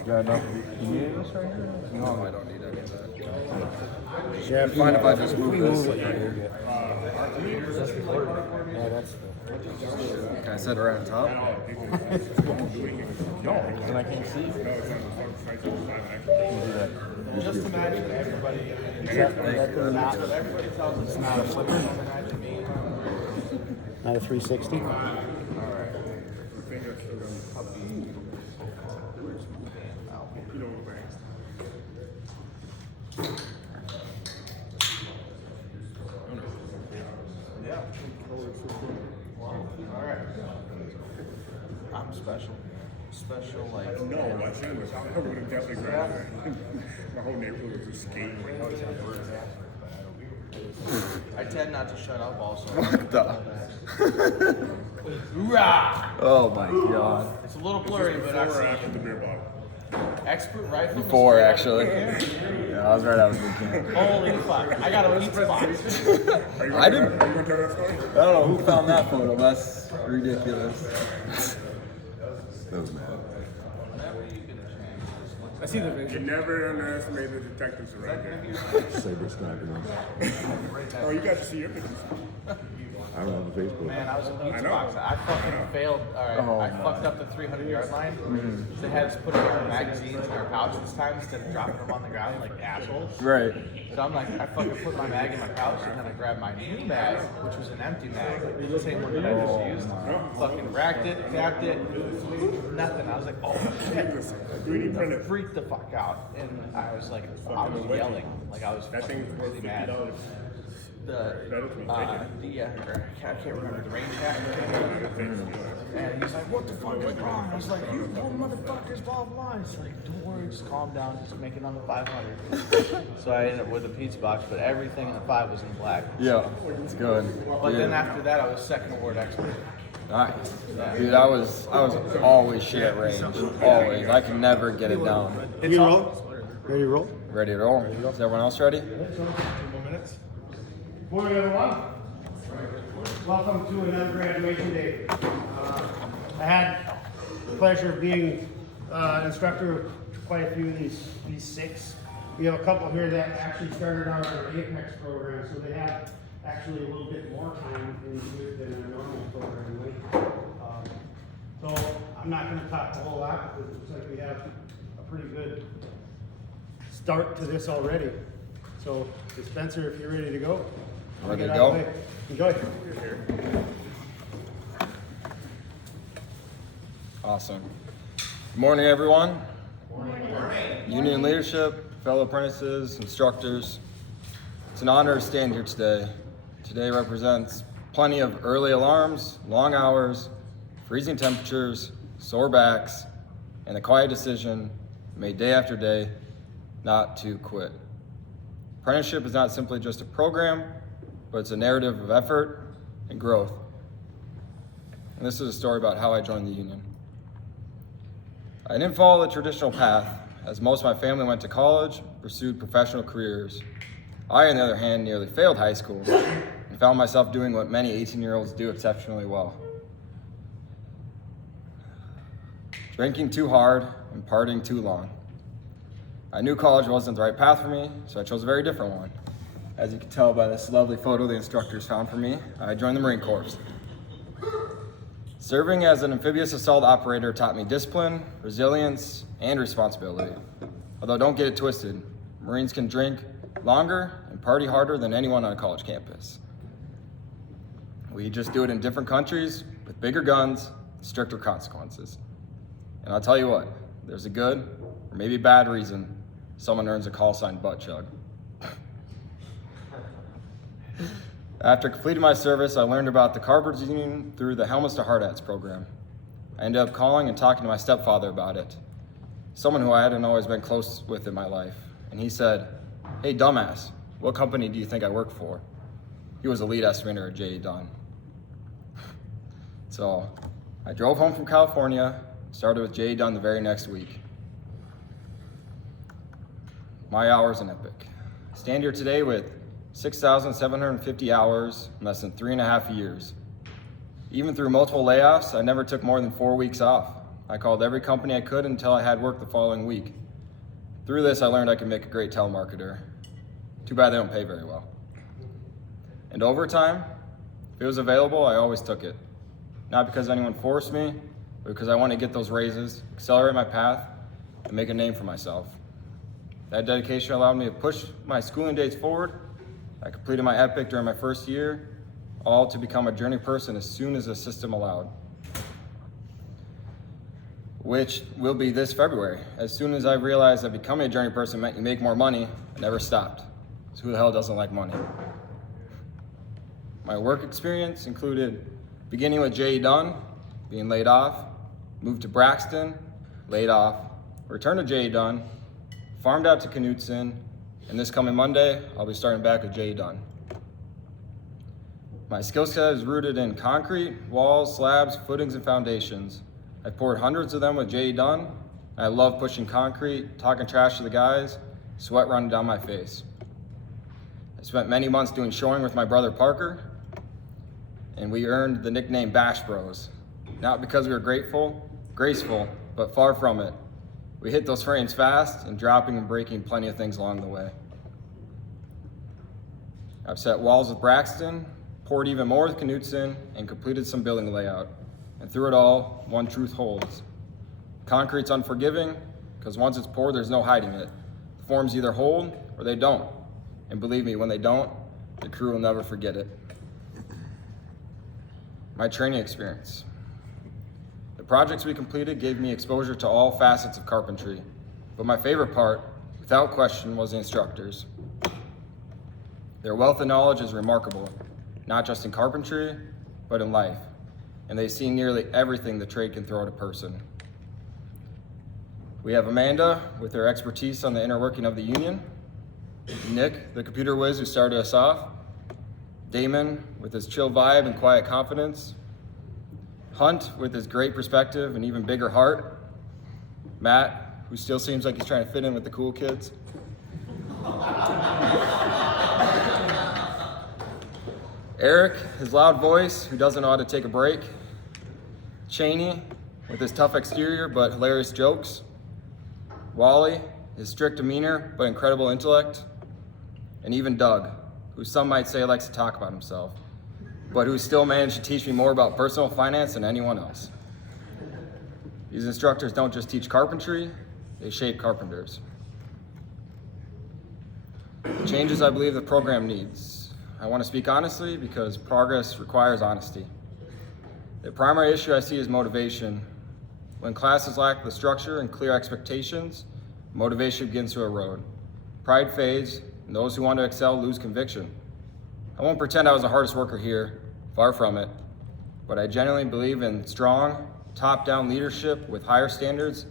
Is that enough? You need this right here? No, I don't need any of that. Yeah, It's fine if I just move this. Yeah, that's. Can I set it right on top? No, then I can't see. Just imagine everybody. Everybody tells us it's not a flipper. Imagine me. Not a 360? I'm special. Special, like. No, my son was. I would have definitely grabbed that. My whole neighborhood was just skating. I tend not to shut up also. What the? Hoorah! Oh my god. It's a little blurry, but Before or actually, after the beer bottle? expert rifle. Before, actually. Yeah, I was right out of boot camp. Holy fuck. I got a weak spot. Are you I gonna didn't- Are you gonna tell that story? I don't know who found that photo. That's ridiculous. That was mad. I see the vision. You never underestimate the detectives around here. Saber sniping. Oh, you got to see your pictures. I don't have a Facebook. Man, I was in I pizza know. box. I fucking failed. All right, Oh, I no. fucked up the 300-yard line. They had us put our magazines in our pouch this time instead of dropping them on the ground like assholes. Right. So I'm like, I fucking put my mag in my pouch and then I grabbed my new mag, which was an empty mag, the same one that I just used. Fucking racked it, tapped it, nothing. I was like, oh shit. 3D printed. Freaked the fuck out. And I was like, I was yelling. Like I was That fucking thing really mad. $50. I can't remember the range hat. And he's like, what the fuck is wrong? I was like, you little motherfuckers, blah, blah. It's like, don't worry, just calm down, just make it on the 500. So I ended up with a pizza box, but everything in the 5 was in black. Yeah, it's good. But then Dude. after that, I was second award expert. Nice. Dude, I was always shit at range. Always. I can never get it down. Ready to roll? Ready to roll? Ready to roll? Is everyone else ready? Morning, everyone. Welcome to another graduation day. I had the pleasure of being an instructor of quite a few of these six. We have a couple here that actually started out our Apex program, so they have actually a little bit more time in here than a normal program would. So I'm not going to talk a whole lot because it looks like we have a pretty good start to this already. So, Spencer, if you're ready to go. Ready to Get out of go? the way. Enjoy. Awesome. Good morning, everyone. Union leadership, fellow apprentices, instructors. It's an honor to stand here today. Today represents plenty of early alarms, long hours, freezing temperatures, sore backs, and the quiet decision made day after day not to quit. Apprenticeship is not simply just a program, but it's a narrative of effort and growth. And this is a story about how I joined the union. I didn't follow the traditional path, as most of my family went to college, pursued professional careers. I, on the other hand, nearly failed high school and found myself doing what many 18-year-olds do exceptionally well. Drinking too hard and partying too long. I knew college wasn't the right path for me, so I chose a very different one. As you can tell by this lovely photo the instructors found for me, I joined the Marine Corps. Serving as an amphibious assault operator taught me discipline, resilience, and responsibility. Although don't get it twisted, Marines can drink longer and party harder than anyone on a college campus. We just do it in different countries with bigger guns, stricter consequences. And I'll tell you what, there's a good or maybe bad reason someone earns a call sign butt chug. After completing my service, I learned about the Carpenters Union through the Helmets to Hard Hats program. I ended up calling and talking to my stepfather about it, someone who I hadn't always been close with in my life. And he said, "Hey, dumbass, what company do you think I work for?" He was a lead estimator at J.E. Dunn. So I drove home from California, started with J.E. Dunn the very next week. My hours in Epic. I stand here today with 6,750 hours in less than 3.5 years. Even through multiple layoffs, I never took more than 4 weeks off. I called every company I could until I had work the following week. Through this, I learned I could make a great telemarketer. Too bad they don't pay very well. And overtime, if it was available, I always took it. Not because anyone forced me, but because I wanted to get those raises, accelerate my path, and make a name for myself. That dedication allowed me to push my schooling days forward. I completed my EPIC during my first year, all to become a journey person as soon as the system allowed, which will be this February. As soon as I realized that becoming a journey person meant you make more money, I never stopped. So who the hell doesn't like money? My work experience included beginning with J.E. Dunn, being laid off, moved to Braxton, laid off, returned to J.E. Dunn, farmed out to Knutson, and this coming Monday, I'll be starting back at J.E. Dunn. My skill set is rooted in concrete, walls, slabs, footings, and foundations. I've poured hundreds of them with J.E. Dunn. I love pushing concrete, talking trash to the guys, sweat running down my face. I spent many months doing shoring with my brother Parker, and we earned the nickname Bash Bros. Not because we were graceful, but far from it. We hit those frames fast and dropping and breaking plenty of things along the way. I've set walls with Braxton, poured even more with Knutson, and completed some building layout. And through it all, one truth holds. Concrete's unforgiving, because once it's poured, there's no hiding it. The forms either hold or they don't. And believe me, when they don't, the crew will never forget it. My training experience. The projects we completed gave me exposure to all facets of carpentry, but my favorite part, without question, was the instructors. Their wealth of knowledge is remarkable, not just in carpentry, but in life, and they see nearly everything the trade can throw at a person. We have Amanda with her expertise on the inner working of the union, Nick, the computer whiz who started us off, Damon with his chill vibe and quiet confidence, Hunt with his great perspective and even bigger heart, Matt, who still seems like he's trying to fit in with the cool kids, Eric, his loud voice who doesn't know how to take a break, Cheney with his tough exterior but hilarious jokes, Wally, his strict demeanor but incredible intellect, and even Doug, who some might say likes to talk about himself, but who still managed to teach me more about personal finance than anyone else. These instructors don't just teach carpentry, they shape carpenters. The changes I believe the program needs. I want to speak honestly because progress requires honesty. The primary issue I see is motivation. When classes lack the structure and clear expectations, motivation begins to erode. Pride fades, and those who want to excel lose conviction. I won't pretend I was the hardest worker here, far from it, but I genuinely believe in strong, top-down leadership with higher standards.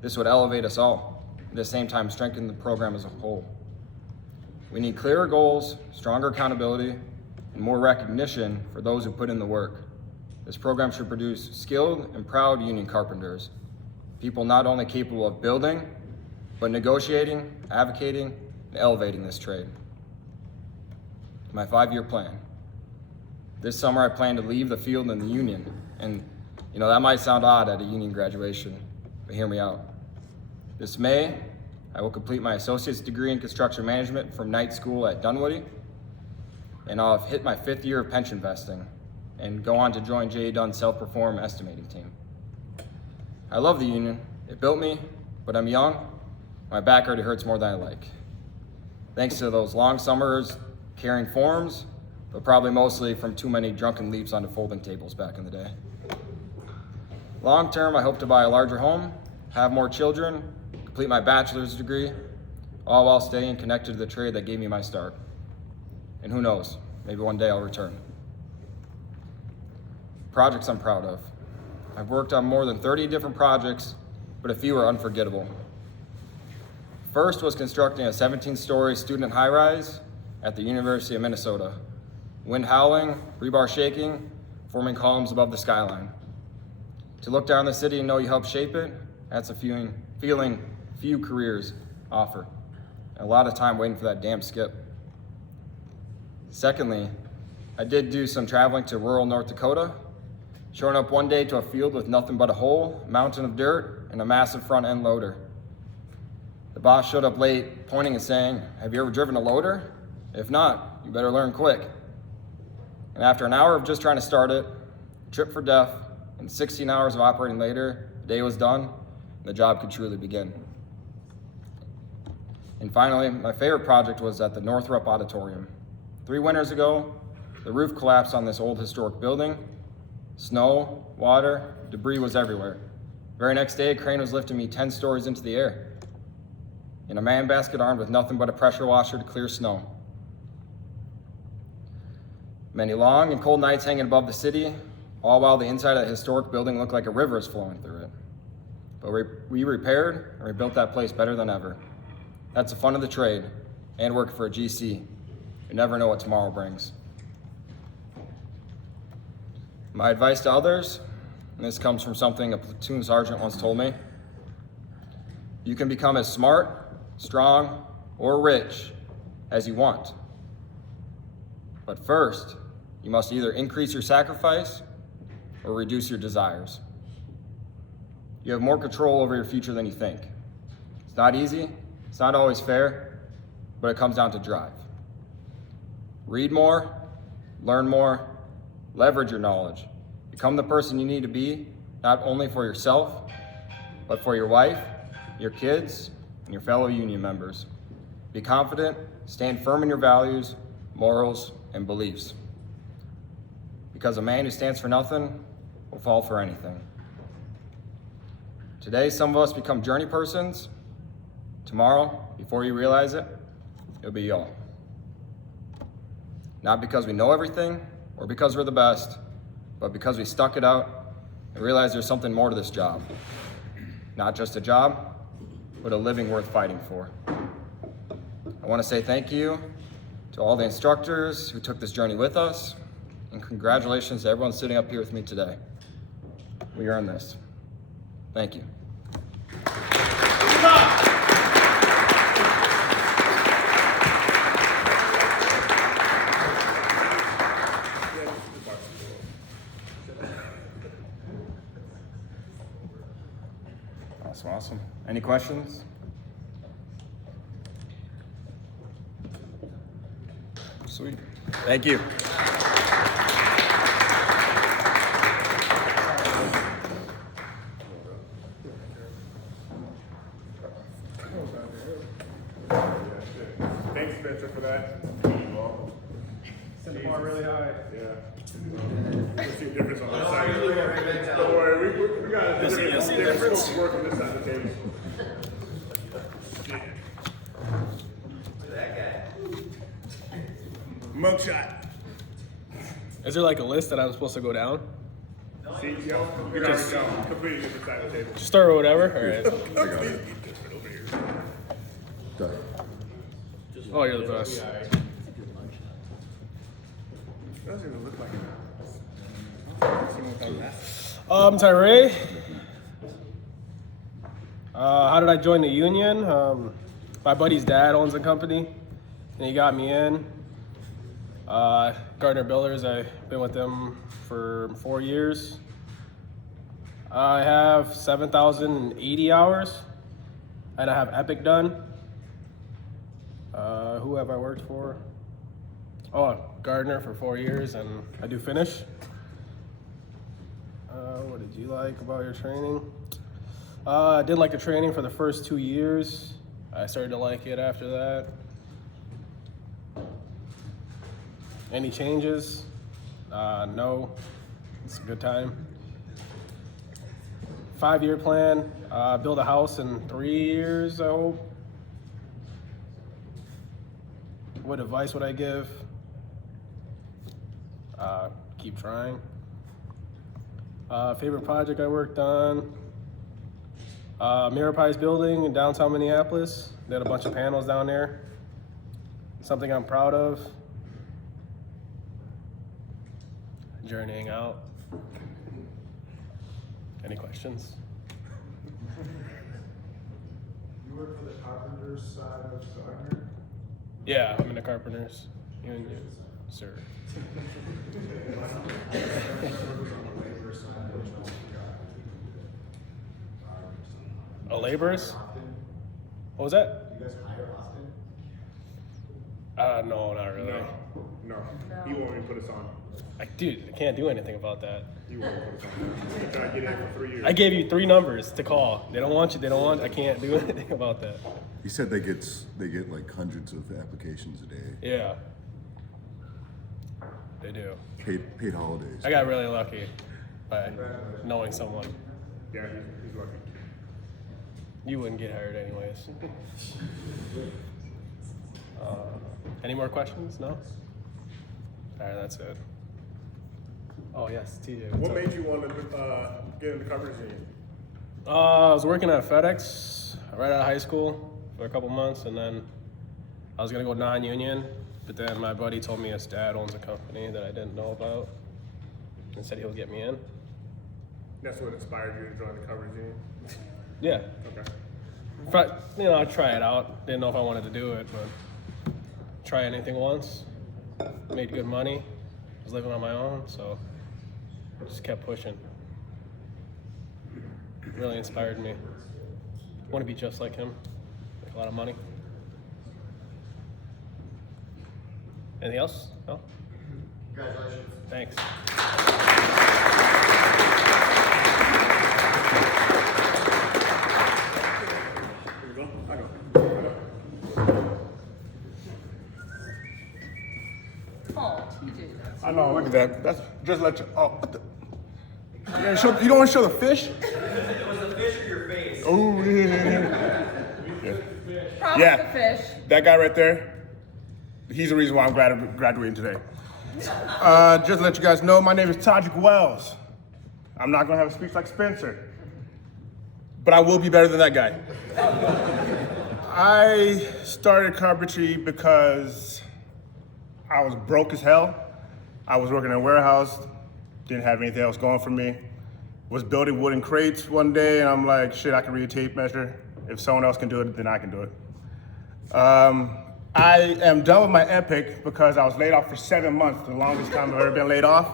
This would elevate us all, at the same time strengthen the program as a whole. We need clearer goals, stronger accountability, and more recognition for those who put in the work. This program should produce skilled and proud union carpenters, people not only capable of building, but negotiating, advocating, and elevating this trade. My 5-year plan. This summer I plan to leave the field in the union, and that might sound odd at a union graduation, but hear me out. This May, I will complete my associate's degree in construction management from night school at Dunwoody, and I'll have hit my 5th year of pension vesting and go on to join J.E. Dunn's self-perform estimating team. I love the union. It built me, but I'm young. My back already hurts more than I like. Thanks to those long summers carrying forms, but probably mostly from too many drunken leaps onto folding tables back in the day. Long term, I hope to buy a larger home, have more children, complete my bachelor's degree, all while staying connected to the trade that gave me my start. And who knows, maybe one day I'll return. Projects I'm proud of. I've worked on more than 30 different projects, but a few are unforgettable. First was constructing a 17-story student high-rise at the University of Minnesota. Wind howling, rebar shaking, forming columns above the skyline. To look down the city and know you helped shape it, that's a feeling few careers offer. A lot of time waiting for that damn skip. Secondly, I did do some traveling to rural North Dakota, showing up one day to a field with nothing but a hole, a mountain of dirt, and a massive front end loader. The boss showed up late, pointing and saying, "Have you ever driven a loader? If not, you better learn quick." And after an hour of just trying to start it, trip for death, and 16 hours of operating later, the day was done, and the job could truly begin. And finally, my favorite project was at the Northrop Auditorium. 3 winters ago, the roof collapsed on this old historic building. Snow, water, debris was everywhere. The very next day, a crane was lifting me 10 stories into the air in a man basket armed with nothing but a pressure washer to clear snow. Many long and cold nights hanging above the city, all while the inside of the historic building looked like a river is flowing through it. But we repaired and rebuilt that place better than ever. That's the fun of the trade and working for a GC. You never know what tomorrow brings. My advice to others, and this comes from something a platoon sergeant once told me: you can become as smart, strong, or rich as you want. But first, you must either increase your sacrifice or reduce your desires. You have more control over your future than you think. It's not easy, it's not always fair, but it comes down to drive. Read more, learn more, leverage your knowledge. Become the person you need to be, not only for yourself, but for your wife, your kids, and your fellow union members. Be confident, stand firm in your values, morals, and beliefs. Because a man who stands for nothing will fall for anything. Today, some of us become journey persons. Tomorrow, before you realize it, it'll be y'all. Not because we know everything or because we're the best, but because we stuck it out and realized there's something more to this job. Not just a job, but a living worth fighting for. I want to say thank you to all the instructors who took this journey with us, and congratulations to everyone sitting up here with me today. We earned this. Thank you. Awesome. Any questions? Sweet. Thank you. Thanks, Spencer, for that. Set the bar really high. Yeah. You'll see a difference on this side. Don't worry, we got a different scope of work on this side of the table. Mugshot. Is there like a list that I'm supposed to go down? See, yo, we got a completely different side of the table. Just start or whatever? Alright. Completely different over here. Done. Oh, you're the best. Doesn't even look like it. Tyree. How did I join the union? My buddy's dad owns a company, and he got me in. Gardner Builders, I've been with them for 4 years. I have 7,080 hours, and I have Epic done. Who have I worked for? Oh, Gardner for 4 years, and I do finish. What did you like about your training? I did like the training for the first 2 years. I started to like it after that. Any changes? No, it's a good time. 5-year plan, build a house in 3 years, I hope. What advice would I give? Keep trying. Favorite project I worked on? Mirapies building in downtown Minneapolis. They had a bunch of panels down there. Something I'm proud of. Journeying out. Any questions? You work for the carpenters side of Gardner? Yeah, I'm in the carpenters union, sir. side, which one's A laborers? What was that? you guys hire often? No, not really. No, he won't even put us on. Dude, I can't do anything about that. He won't put us on. He's trying to get in for 3 years. I gave you 3 numbers to call. They don't want you. They don't want. I can't do anything about that. He said they get like hundreds of applications a day. Yeah, they do. Paid holidays. I got really lucky by knowing someone. Yeah, he's lucky. You wouldn't get hired anyways. Any more questions? No? All right, that's it. Oh, yes, TJ. what's What up? made you want to get into coverage union? I was working at FedEx right out of high school for a couple months, and then I was going to go non-union, but then my buddy told me his dad owns a company that I didn't know about and said he'll get me in. That's what inspired you to join the coverage union? Yeah. Okay. I'd try it out. Didn't know if I wanted to do it, but try anything once. Made good money. Was living on my own, so I just kept pushing. Really inspired me. Want to be just like him. Make a lot of money. Anything else? No? Congratulations. Thanks. Here we go. I go. Oh, TJ, that's. I know, look at that. That's just let you. Oh, what the? You don't want to show the fish? It was the fish or your face. Oh, Probably Yeah. the fish. that guy right there, he's the reason why I'm graduating today. Just to let you guys know, my name is Todrick Wells. I'm not going to have a speech like Spencer, but I will be better than that guy. I started carpentry because I was broke as hell. I was working in a warehouse, didn't have anything else going for me. Was building wooden crates one day, and I'm like, shit, I can read a tape measure. If someone else can do it, then I can do it. I am done with my epic because I was laid off for 7 months, the longest time I've ever been laid off.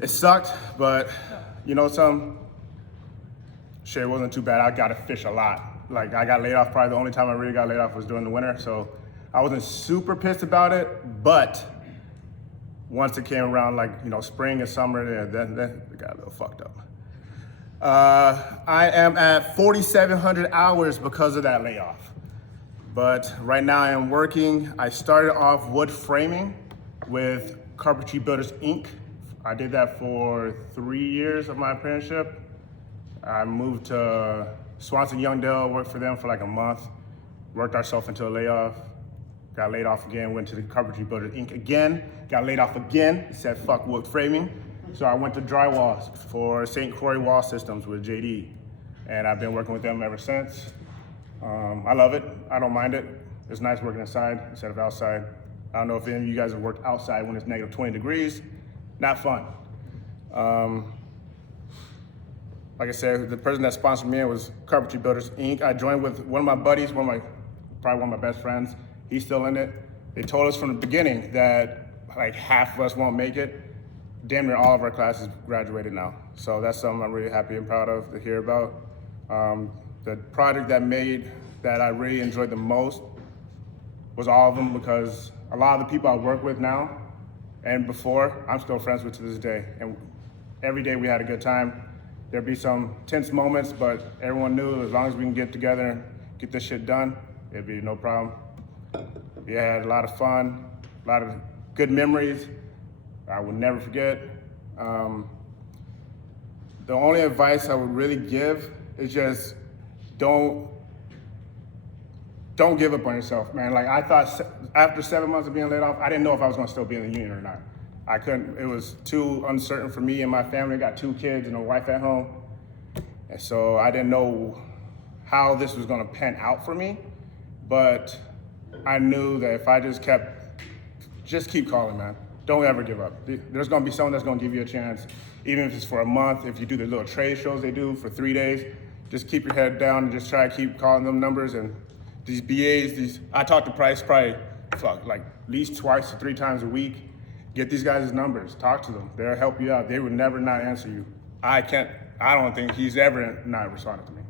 It sucked, but you know something? Shit, it wasn't too bad. I got to fish a lot. Like, I got laid off, probably the only time I really got laid off was during the winter, so I wasn't super pissed about it, but once it came around, like, you know, spring and summer, then it got a little fucked up. I am at 4,700 hours because of that layoff. But right now I am working. I started off wood framing with Carpentry Builders Inc. I did that for 3 years of my apprenticeship. I moved to Swanson Youngdale, worked for them for like a month, worked ourselves into a layoff, got laid off again, went to the Carpentry Builders Inc. again, got laid off again, said fuck wood framing. So I went to drywall for St. Croix Wall Systems with JD, and I've been working with them ever since. I love it. I don't mind it. It's nice working inside instead of outside. I don't know if any of you guys have worked outside when it's negative 20 degrees. Not fun. Like I said, the person that sponsored me was Carpentry Builders Inc. I joined with one of my buddies, probably one of my best friends. He's still in it. They told us from the beginning that like half of us won't make it. Damn near all of our classes graduated now. So that's something I'm really happy and proud of to hear about. The project that I really enjoyed the most was all of them, because a lot of the people I work with now and before, I'm still friends with to this day. And every day we had a good time. There'd be some tense moments, but everyone knew as long as we can get together and get this shit done, it'd be no problem. We had a lot of fun, a lot of good memories I will never forget. The only advice I would really give is just don't give up on yourself, man. Like, I thought after 7 months of being laid off, I didn't know if I was gonna still be in the union or not. I couldn't, it was too uncertain for me and my family. I got 2 kids and a wife at home. And so I didn't know how this was gonna pan out for me. But I knew that if I just keep calling, man. Don't ever give up. There's gonna be someone that's gonna give you a chance, even if it's for a month. If you do the little trade shows they do for 3 days, just keep your head down and just try to keep calling them numbers. And these BAs, I talk to Price probably like at least 2 to 3 times a week. Get these guys' numbers, talk to them. They'll help you out. They would never not answer you. I don't think he's ever not responded to me.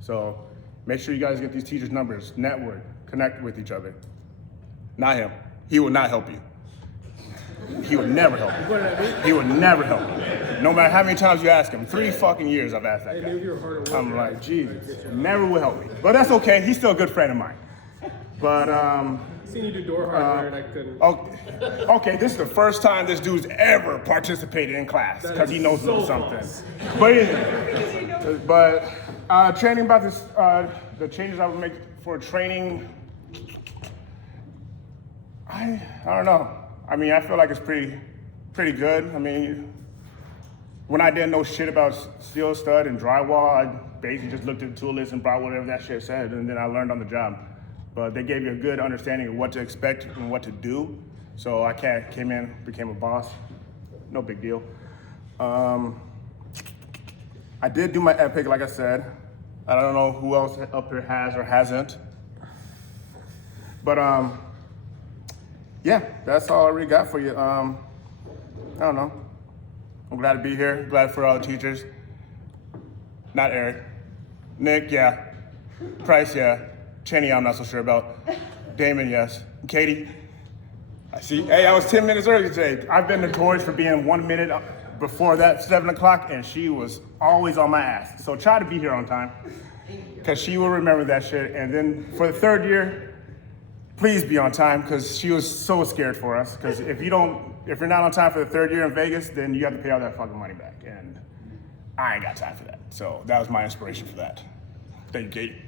So make sure you guys get these teachers' numbers, network, connect with each other. Not him. He will not help you. He would never help you. He would never help you. No matter how many times you ask him. 3 fucking years I've asked that guy. I'm like, Jesus, never will help me. But that's okay. He's still a good friend of mine. But Seen you do door hardware and I couldn't. okay, this is the first time this dude's ever participated in class because he knows a little something. But training about this, the changes I would make for training, I don't know. I mean, I feel like it's pretty good. I mean, when I didn't know shit about steel stud and drywall, I basically just looked at the tool list and brought whatever that shit said, and then I learned on the job. But they gave you a good understanding of what to expect and what to do. So I came in, became a boss. No big deal. I did do my Epic, like I said. I don't know who else up here has or hasn't. But yeah, that's all I really got for you. I don't know. I'm glad to be here. Glad for all the teachers. Not Eric. Nick, yeah. Price, yeah. Cheney, I'm not so sure about. Damon, yes. Katie, I see. Hey, I was 10 minutes early today. I've been notorious for being 1 minute before that, 7 o'clock, and she was always on my ass. So try to be here on time, because she will remember that shit. And then for the 3rd year, please be on time, because she was so scared for us. Because if you're not on time for the 3rd year in Vegas, then you have to pay all that fucking money back. And I ain't got time for that. So that was my inspiration for that. Thank you, Katie.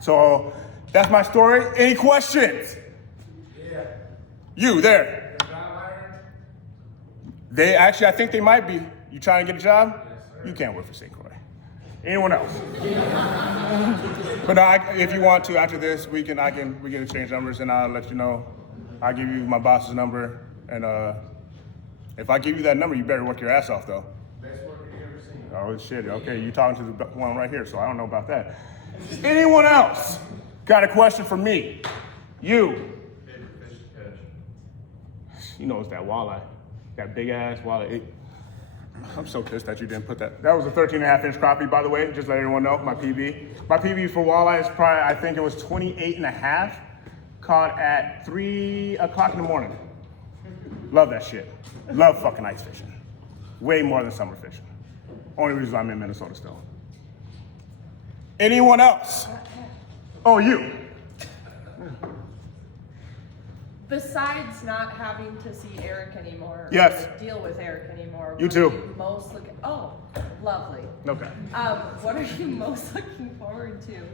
So that's my story. Any questions? Yeah. You there? They actually, I think they might be. You trying to get a job? Yes, you can't work for St. Croix. Anyone else? But if you want to, after this, we can exchange numbers, and I'll let you know. I'll give you my boss's number, and if I give you that number, you better work your ass off, though. Best worker you ever seen. Oh shit. Okay, you talking to the one right here, so I don't know about that. Anyone else got a question for me? You. Favorite fish to catch? You know it's that walleye. That big ass walleye. I'm so pissed that you didn't put that. That was a 13.5-inch crappie, by the way, just let everyone know, my PB. My PB for walleye is probably, I think it was 28.5, caught at 3 o'clock in the morning. Love that shit. Love fucking ice fishing. Way more than summer fishing. Only reason I'm in Minnesota still. Anyone else? Oh, you. Besides not having to see Eric anymore, Yes. or deal with Eric anymore, You what too. are you most looking? Oh, lovely. Okay. What are you most looking forward to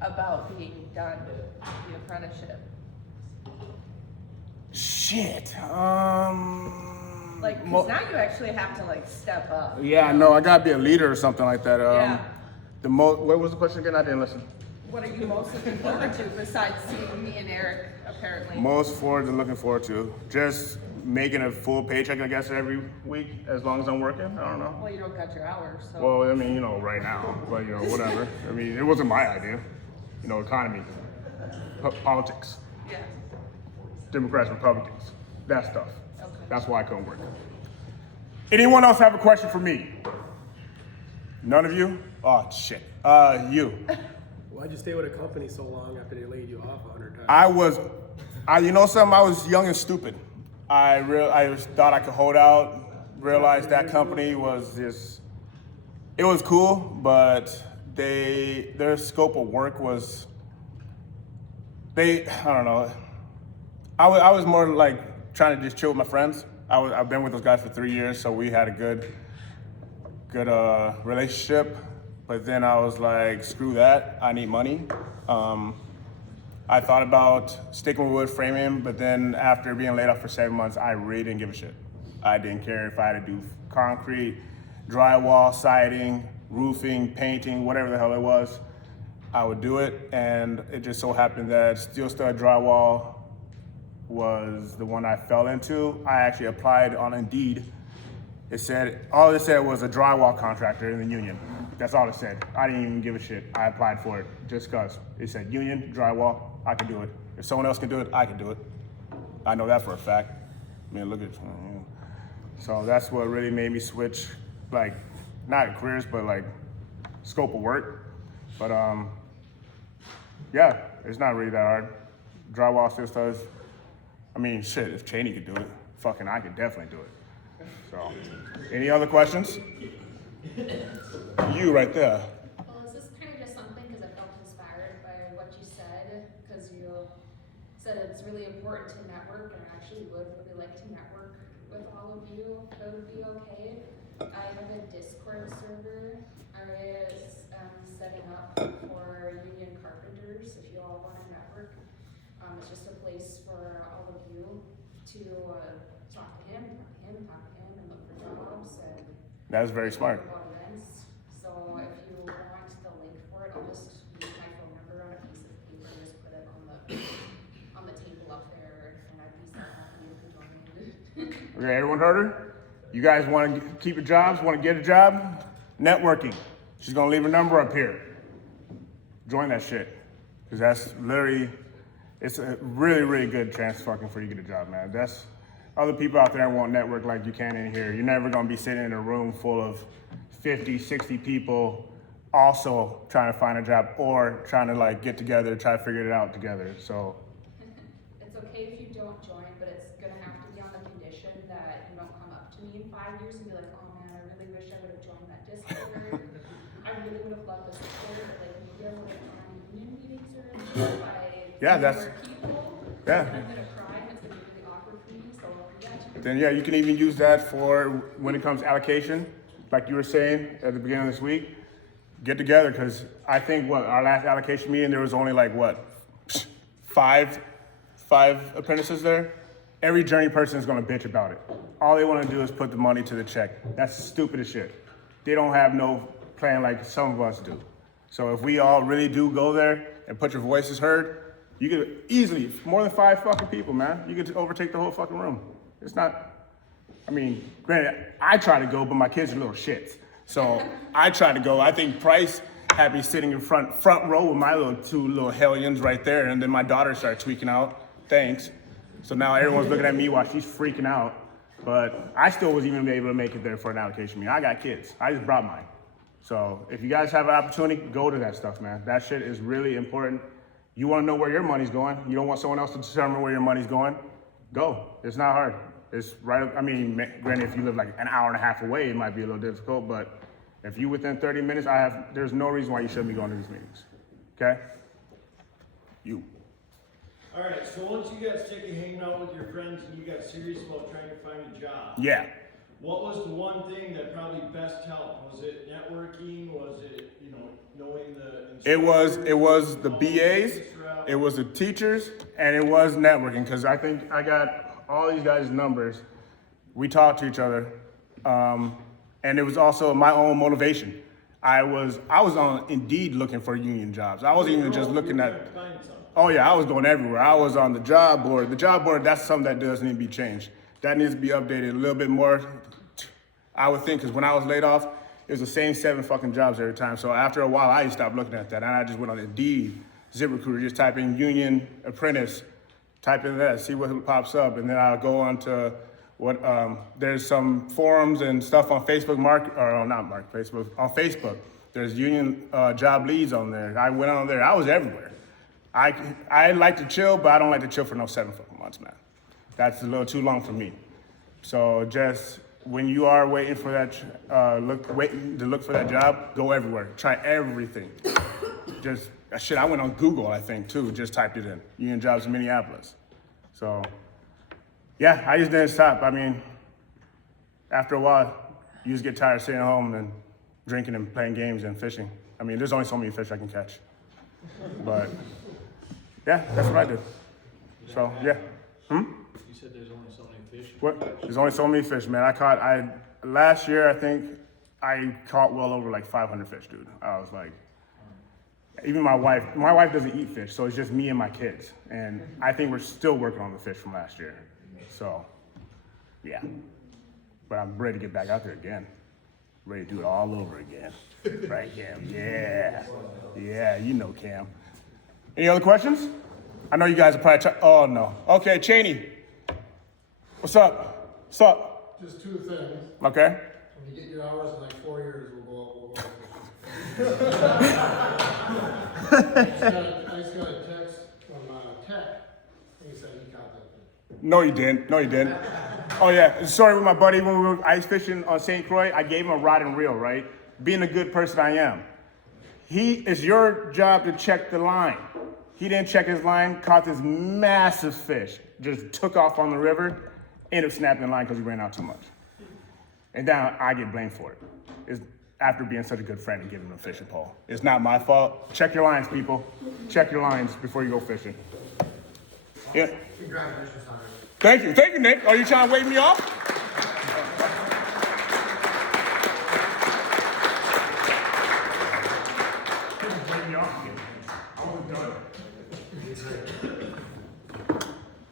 about being done with the apprenticeship? Shit. Like, 'cause now you actually have to like step up. Yeah, no, I gotta be a leader or something like that. Yeah. What was the question again? I didn't listen. What are you most looking forward to besides seeing me and Eric apparently? Looking forward to just making a full paycheck, I guess, every week as long as I'm working. I don't know. Well, you don't got your hours, so. Well, I mean, right now, but whatever. I mean, it wasn't my idea. Economy, politics, Yeah. Democrats, Republicans, that stuff. Okay. That's why I couldn't work. Anyone else have a question for me? None of you? Oh, shit. You. Why'd you stay with a company so long after they laid you off 100 times? I was young and stupid. I thought I could hold out, realized that company was it was cool, but their scope of work was, I don't know. I was more like trying to just chill with my friends. I've been with those guys for 3 years, so we had a good relationship. But then I was like, screw that, I need money. I thought about sticking with wood framing, but then after being laid off for 7 months, I really didn't give a shit. I didn't care if I had to do concrete, drywall, siding, roofing, painting, whatever the hell it was, I would do it. And it just so happened that steel stud drywall was the one I fell into. I actually applied on Indeed. All it said was a drywall contractor in the union. That's all it said. I didn't even give a shit. I applied for it just because it said union, drywall, I can do it. If someone else can do it, I can do it. I know that for a fact. Man, look at you. So that's what really made me switch, like, not careers, but like scope of work. But yeah, it's not really that hard. Drywall still does. I mean, shit, if Cheney could do it, fucking I could definitely do it. So, any other questions? You right there. Well, is this kind of just something, because I felt inspired by what you said, because you said it's really important to network, and I actually would really like to network with all of you, if that would be okay. I have a Discord server I was setting up for union carpenters, if you all want to network. It's just a place for all of you to talk to him, and look for jobs, and That's very smart. about events. So if you want the link for it, I'll just use my phone number on a piece of paper and just put it on the table up there, and I'd be so happy if you joined. Okay, everyone heard her? You guys want to keep your jobs, want to get a job? Networking. She's going to leave her number up here. Join that shit. Because that's literally, it's a really, really good chance fucking for you to get a job, man. That's, other people out there won't network like you can in here. You're never going to be sitting in a room full of 50, 60 people also trying to find a job or trying to like get together, try to figure it out together. So It's okay if you don't join, but it's gonna have to be on the condition that you don't come up to me in 5 years and be like, oh man, I really wish I would have joined that Discord. I really would have loved the support, but like maybe I would have gone to union meetings or anything by Yeah, that's- fewer people. yeah. And I'm gonna cry and it's gonna be really awkward for me, so yeah. then yeah, you can even use that for when it comes to allocation, like you were saying at the beginning of this week. Get together, because I think our last allocation meeting, there was only like five apprentices there. Every journey person is gonna bitch about it. All they wanna do is put the money to the check. That's stupid as shit. They don't have no plan like some of us do. So if we all really do go there and put your voices heard, you could easily, more than 5 fucking people, man. You could overtake the whole fucking room. It's not, I mean, granted, I try to go, but my kids are little shits. So I try to go. I think Price had me sitting in front row with my two little hellions right there, and then my daughter started tweaking out. Thanks. So now everyone's looking at me while she's freaking out. But I still was even able to make it there for an allocation meeting. I got kids. I just brought mine. So if you guys have an opportunity, go to that stuff, man. That shit is really important. You want to know where your money's going. You don't want someone else to determine where your money's going. Go. It's not hard. It's right. I mean, granted, if you live like an hour and a half away, it might be a little difficult. But if you within 30 minutes, there's no reason why you shouldn't be going to these meetings. Okay? You. All right, so once you got sick of hanging out with your friends and you got serious about trying to find a job, Yeah. what was the one thing that probably best helped? Was it networking? Was it, knowing the It was the instructors, BAs, route? it was the teachers, and it was networking, because I think I got all these guys' numbers. We talked to each other, and it was also my own motivation. I was on Indeed looking for union jobs. I wasn't even just looking at. Find something. Oh yeah, I was going everywhere. I was on the job board. The job board, that's something that does need to be changed. That needs to be updated a little bit more, I would think, because when I was laid off, it was the same 7 fucking jobs every time. So after a while, I just stopped looking at that, and I just went on Indeed, ZipRecruiter, just type in union apprentice, type in that, see what pops up, and then I'll go on to what, there's some forums and stuff on Facebook, on Facebook. There's union job leads on there. I went on there, I was everywhere. I like to chill, but I don't like to chill for no 7 fucking months, man. That's a little too long for me. So just when you are waiting for that, waiting to look for that job, go everywhere. Try everything. Just shit. I went on Google, I think, too. Just typed it in. Union jobs in Minneapolis. So yeah, I just didn't stop. I mean, after a while, you just get tired of sitting at home and drinking and playing games and fishing. I mean, there's only so many fish I can catch. But yeah, that's what I do. So yeah. You said there's only so many fish. What? There's only so many fish, man. Last year, I think I caught well over like 500 fish, dude. I was like, even my wife doesn't eat fish, so it's just me and my kids. And I think we're still working on the fish from last year. So, yeah. But I'm ready to get back out there again. Ready to do it all over again. Right, Cam? Yeah. Yeah, you know Cam. Any other questions? I know you guys are probably oh no. Okay, Cheney. What's up? What's up? Just two things. Okay. When you get your hours in like 4 years, we'll go I just got a text from Tech. He said he caught that thing. No, you didn't. No, you didn't. Oh yeah. Sorry, with my buddy when we were ice fishing on St. Croix, I gave him a rod and reel. Right. Being a good person I am. It's your job to check the line. He didn't check his line, caught this massive fish, just took off on the river, ended up snapping the line because he ran out too much. And now I get blamed for it. It's after being such a good friend and giving him a fishing pole. It's not my fault. Check your lines, people. Check your lines before you go fishing. Yeah. Congratulations on it. Thank you, Nick. Are you trying to wave me off? Wave me off again. I wasn't done.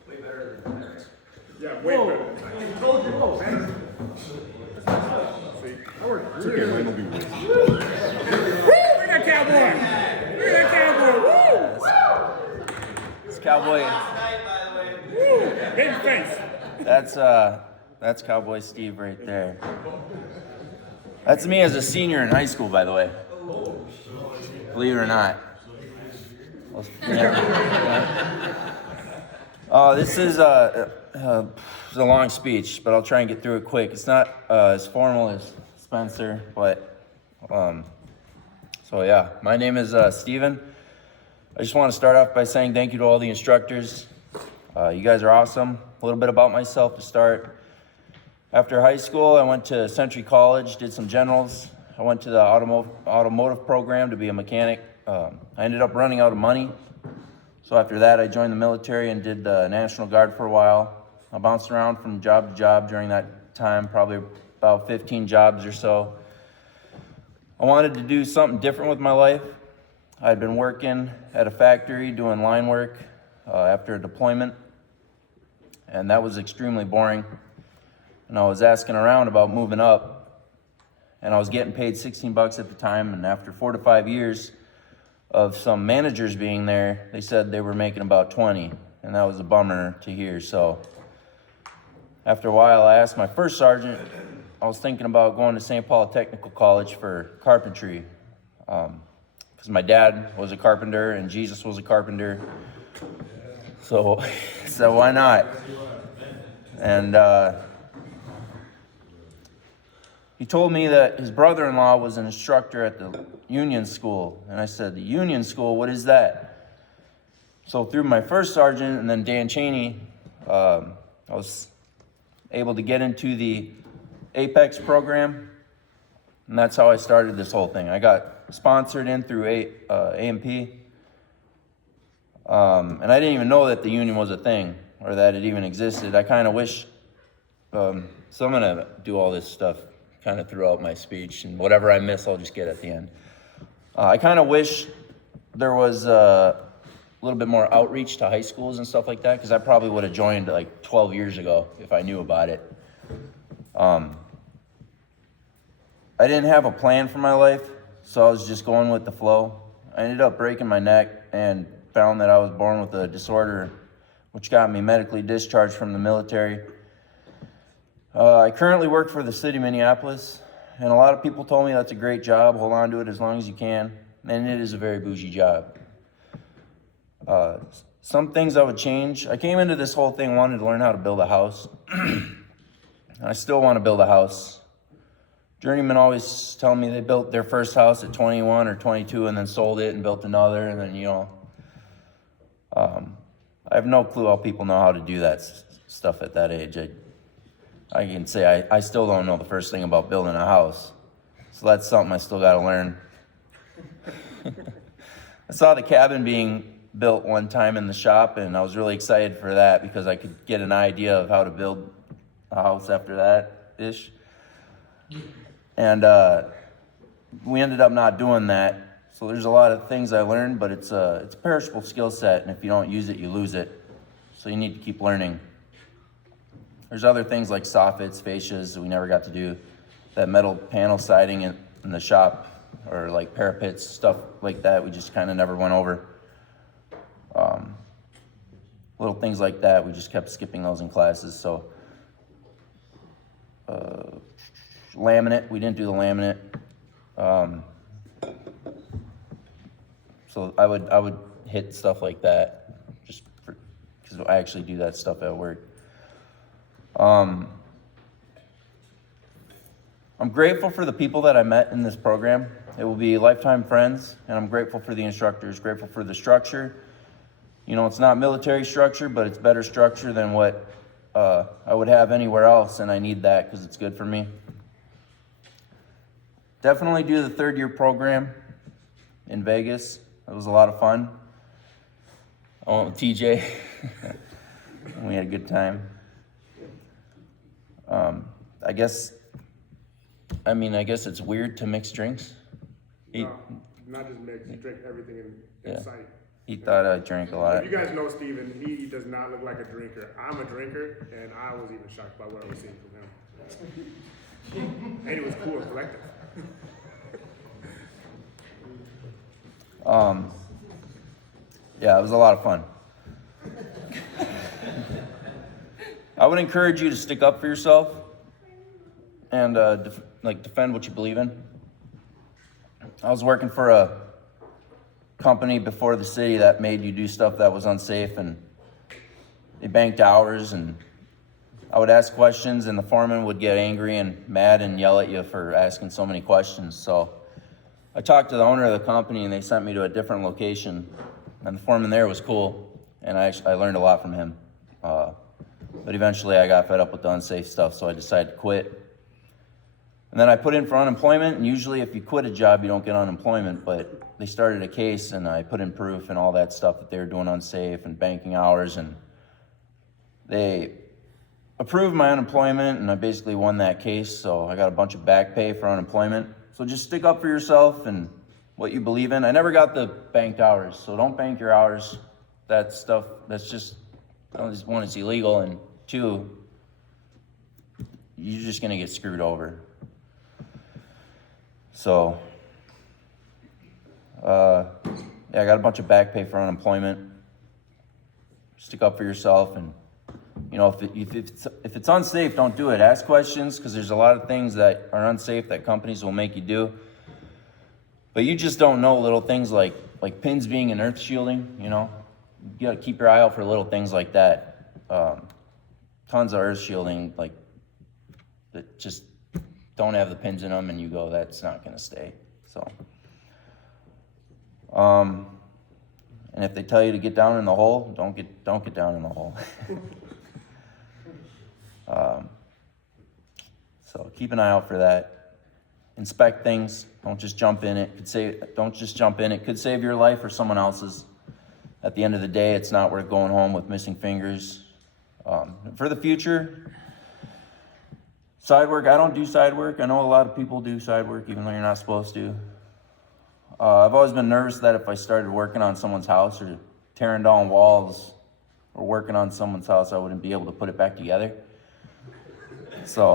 Way better than that. Yeah, way better. It's okay, mine will be worse. Look at that cowboy! Look at that cowboy! Woo! It's Cowboy. Woo! Baby face. That's Cowboy Steve right there. That's me as a senior in high school, by the way. Believe it or not. This is a long speech, but I'll try and get through it quick. It's not as formal as Spencer, but so yeah. My name is Steven. I just want to start off by saying thank you to all the instructors. You guys are awesome. A little bit about myself to start. After high school, I went to Century College, did some generals. I went to the automotive program to be a mechanic. I ended up running out of money. So after that, I joined the military and did the National Guard for a while. I bounced around from job to job during that time, probably about 15 jobs or so. I wanted to do something different with my life. I'd been working at a factory doing line work after a deployment, and that was extremely boring. And I was asking around about moving up, and I was getting paid 16 bucks at the time, and after 4 to 5 years of some managers being there, they said they were making about 20, and that was a bummer to hear. So after a while, I asked my first sergeant. I was thinking about going to St. Paul Technical College for carpentry, because my dad was a carpenter and Jesus was a carpenter. So why not? And he told me that his brother-in-law was an instructor at the Union School. And I said, the Union School, what is that? So through my first sergeant and then Dan Cheney, I was able to get into the Apex program. And that's how I started this whole thing. I got sponsored in through AMP. And I didn't even know that the union was a thing or that it even existed. I kind of wish, so I'm gonna do all this stuff kind of throughout my speech, and whatever I miss, I'll just get at the end. I kind of wish there was a little bit more outreach to high schools and stuff like that, because I probably would have joined like 12 years ago if I knew about it. I didn't have a plan for my life, so I was just going with the flow. I ended up breaking my neck and found that I was born with a disorder, which got me medically discharged from the military. I currently work for the city of Minneapolis, and a lot of people told me that's a great job, hold on to it as long as you can, and it is a very bougie job. Some things I would change. I came into this whole thing wanting to learn how to build a house. I still want to build a house. Journeymen always tell me they built their first house at 21 or 22 and then sold it and built another, and then, I have no clue how people know how to do that stuff at that age. I can say I still don't know the first thing about building a house. So that's something I still got to learn. I saw the cabin being built one time in the shop, and I was really excited for that because I could get an idea of how to build a house after that-ish. And we ended up not doing that. So there's a lot of things I learned, but it's a perishable skill set, and if you don't use it, you lose it. So you need to keep learning. There's other things like soffits, fascias that we never got to do. That metal panel siding in the shop, or like parapets, stuff like that, we just kind of never went over. Little things like that, we just kept skipping those in classes. So laminate. We didn't do the laminate. So I would hit stuff like that, just because I actually do that stuff at work. I'm grateful for the people that I met in this program. It will be lifetime friends, and I'm grateful for the instructors, grateful for the structure. You know, it's not military structure, but it's better structure than what I would have anywhere else, and I need that because it's good for me. Definitely do the 3rd-year program in Vegas. It was a lot of fun. I went with TJ. We had a good time. I guess it's weird to mix drinks. No, not just mix. You drink everything in sight. He thought I drank a lot. If you guys know Steven, he does not look like a drinker. I'm a drinker, and I was even shocked by what I was seeing from him. And he was cool and collected. Yeah, it was a lot of fun. I would encourage you to stick up for yourself and defend what you believe in. I was working for a company before the city that made you do stuff that was unsafe, and they banked hours, and I would ask questions, and the foreman would get angry and mad and yell at you for asking so many questions. So I talked to the owner of the company, and they sent me to a different location, and the foreman there was cool, and I learned a lot from him. But eventually I got fed up with the unsafe stuff, so I decided to quit. And then I put in for unemployment, and usually if you quit a job, you don't get unemployment, but they started a case, and I put in proof and all that stuff that they were doing unsafe and banking hours, and they approved my unemployment, and I basically won that case, so I got a bunch of back pay for unemployment. So just stick up for yourself and what you believe in. I never got the banked hours, so don't bank your hours. That stuff, that's just, one, it's illegal, and 2, you're just gonna get screwed over. So, yeah, I got a bunch of back pay for unemployment. Stick up for yourself, and you know, if it's unsafe, don't do it. Ask questions, because there's a lot of things that are unsafe that companies will make you do. But you just don't know little things like pins being in earth shielding, you know? You gotta keep your eye out for little things like that. Tons of earth shielding, like, that just don't have the pins in them, and you go, that's not gonna stay, so. And if they tell you to get down in the hole, don't get down in the hole. So keep an eye out for that. Inspect things. Don't just jump in it. Don't just jump in. It could save your life or someone else's. At the end of the day, it's not worth going home with missing fingers. For the future, side work. I don't do side work. I know a lot of people do side work, even though you're not supposed to. I've always been nervous that if I started working on someone's house or tearing down walls or working on someone's house, I wouldn't be able to put it back together. So,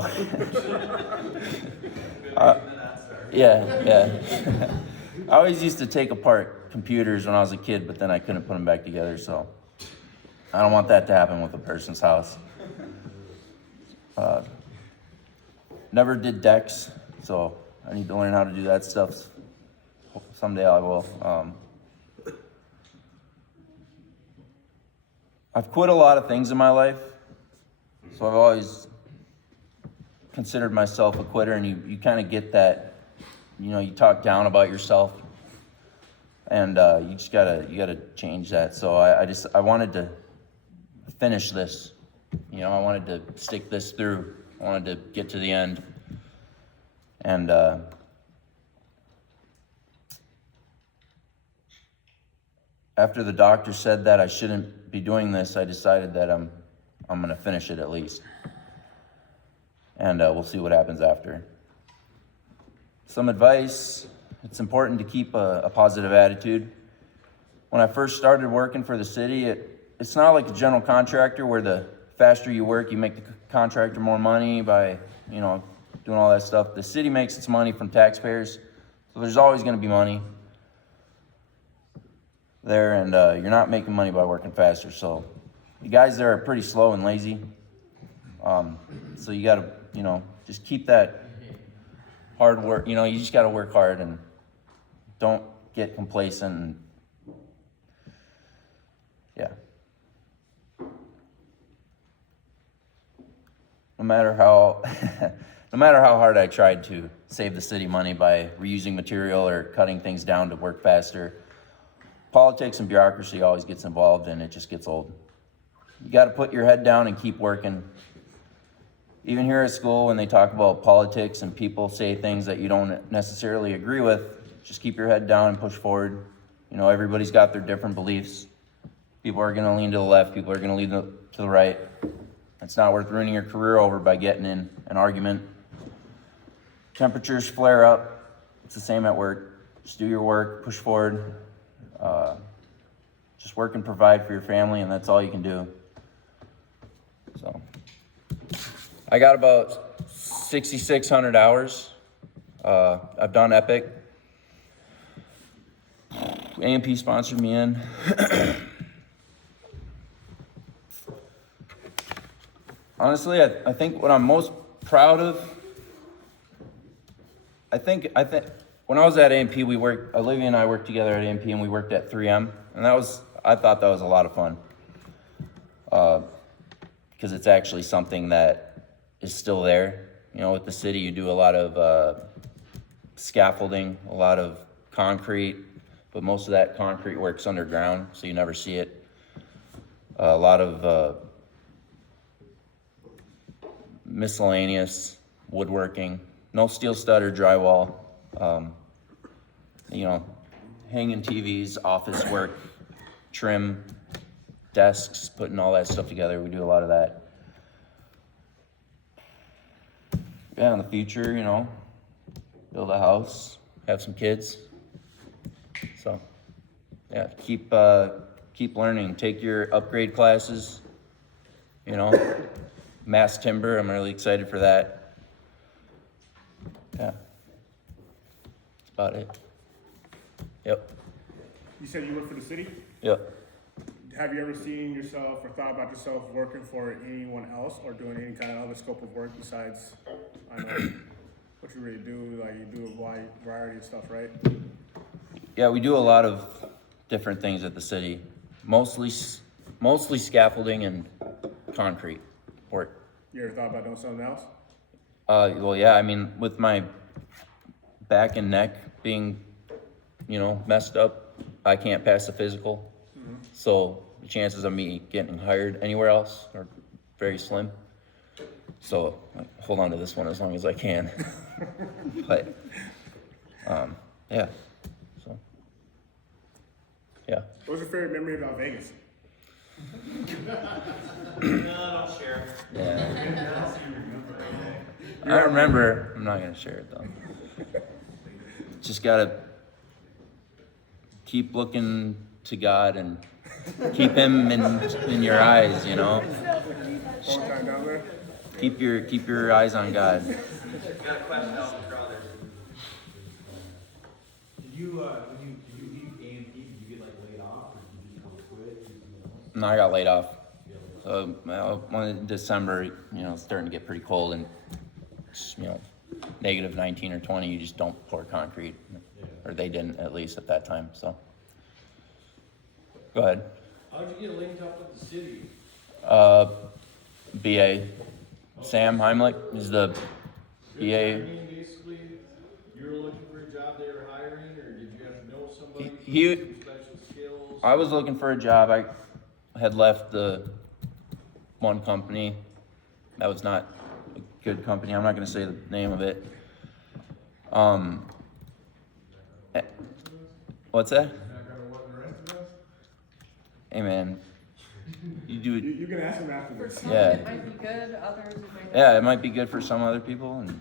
yeah. I always used to take apart computers when I was a kid, but then I couldn't put them back together, so I don't want that to happen with a person's house. Never did decks, so I need to learn how to do that stuff. Someday I will. I've quit a lot of things in my life, so I've always considered myself a quitter, and you kind of get that, you know, you talk down about yourself, and you gotta change that. So I wanted to finish this, you know, I wanted to stick this through. I wanted to get to the end, and after the doctor said that I shouldn't be doing this, I decided that I'm gonna finish it at least. And we'll see what happens after. Some advice: it's important to keep a positive attitude. When I first started working for the city, it's not like a general contractor where the faster you work, you make the contractor more money by, you know, doing all that stuff. The city makes its money from taxpayers, so there's always gonna be money there, and you're not making money by working faster. So the guys there are pretty slow and lazy. So you gotta, you know, just keep that hard work. You know, you just got to work hard and don't get complacent. Yeah. No matter how hard I tried to save the city money by reusing material or cutting things down to work faster, politics and bureaucracy always gets involved and it just gets old. You got to put your head down and keep working. Even here at school, when they talk about politics and people say things that you don't necessarily agree with, just keep your head down and push forward. You know, everybody's got their different beliefs. People are going to lean to the left, people are going to lean to the right. It's not worth ruining your career over by getting in an argument. Temperatures flare up. It's the same at work. Just do your work, push forward. Just work and provide for your family, and that's all you can do. So, I got about 6,600 hours. I've done Epic. AMP sponsored me in. Honestly, I think what I'm most proud of, I think when I was at AMP, Olivia and I worked together at AMP and we worked at 3M, and I thought that was a lot of fun. Because it's actually something that is still there. You know, with the city, you do a lot of scaffolding, a lot of concrete, but most of that concrete work's underground, so you never see it. A lot of miscellaneous woodworking, no steel stud or drywall, you know, hanging TVs, office work, trim, desks, putting all that stuff together. We do a lot of that. Yeah, in the future, you know, build a house, have some kids. So, yeah, keep learning. Take your upgrade classes, you know. Mass timber, I'm really excited for that. Yeah, that's about it. Yep. You said you work for the city? Yep. Have you ever seen yourself or thought about yourself working for anyone else or doing any kind of other scope of work besides, I know, what you really do, like you do a wide variety of stuff, right? Yeah, we do a lot of different things at the city. Mostly scaffolding and concrete work. You ever thought about doing something else? Well, yeah, I mean, with my back and neck being, you know, messed up, I can't pass the physical. Mm-hmm. So the chances of me getting hired anywhere else are very slim. So I hold on to this one as long as I can. But, yeah, so, yeah. What was your favorite memory about Vegas? Yeah. I remember. I'm not gonna share it though. Just gotta keep looking to God and keep Him in your eyes. You know. Whole time down there? Keep your eyes on God. Got a question out in the crowd there. Did you leave AMP? Did you get like laid off, or did you just quit? No, I got laid off. In December, you know, it's starting to get pretty cold, and it's, you know, negative 19 or 20. You just don't pour concrete, or they didn't at least at that time. So, go ahead. How'd you get linked up with the city? BA Sam Heimlich is the BA. Basically, you were looking for a job they were hiring, or did you have to know somebody? Special skills? I was looking for a job. I had left the one company that was not a good company. I'm not going to say the name of it. What's that? Hey man, you do it. You can ask him after this. Yeah. It might be good, others it might not. Yeah, it might be good for some other people, and it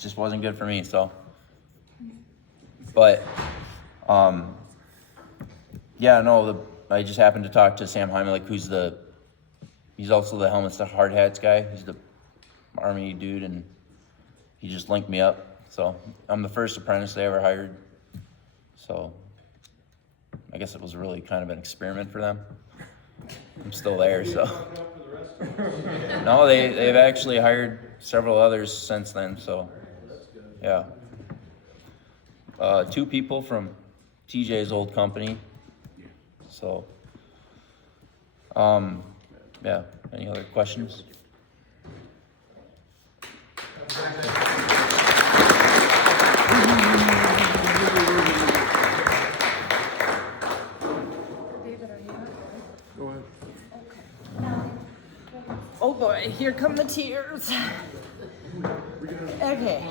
just wasn't good for me. So, but, yeah, no. I just happened to talk to Sam Heimlich, he's also the helmets to hard hats guy. He's the Army dude, and he just linked me up. So I'm the first apprentice they ever hired. So I guess it was really kind of an experiment for them. I'm still there, so. No, they've actually hired several others since then, so, yeah. 2 people from TJ's old company, so, yeah, any other questions? David, are you not? Go ahead. Oh boy, here come the tears. Okay.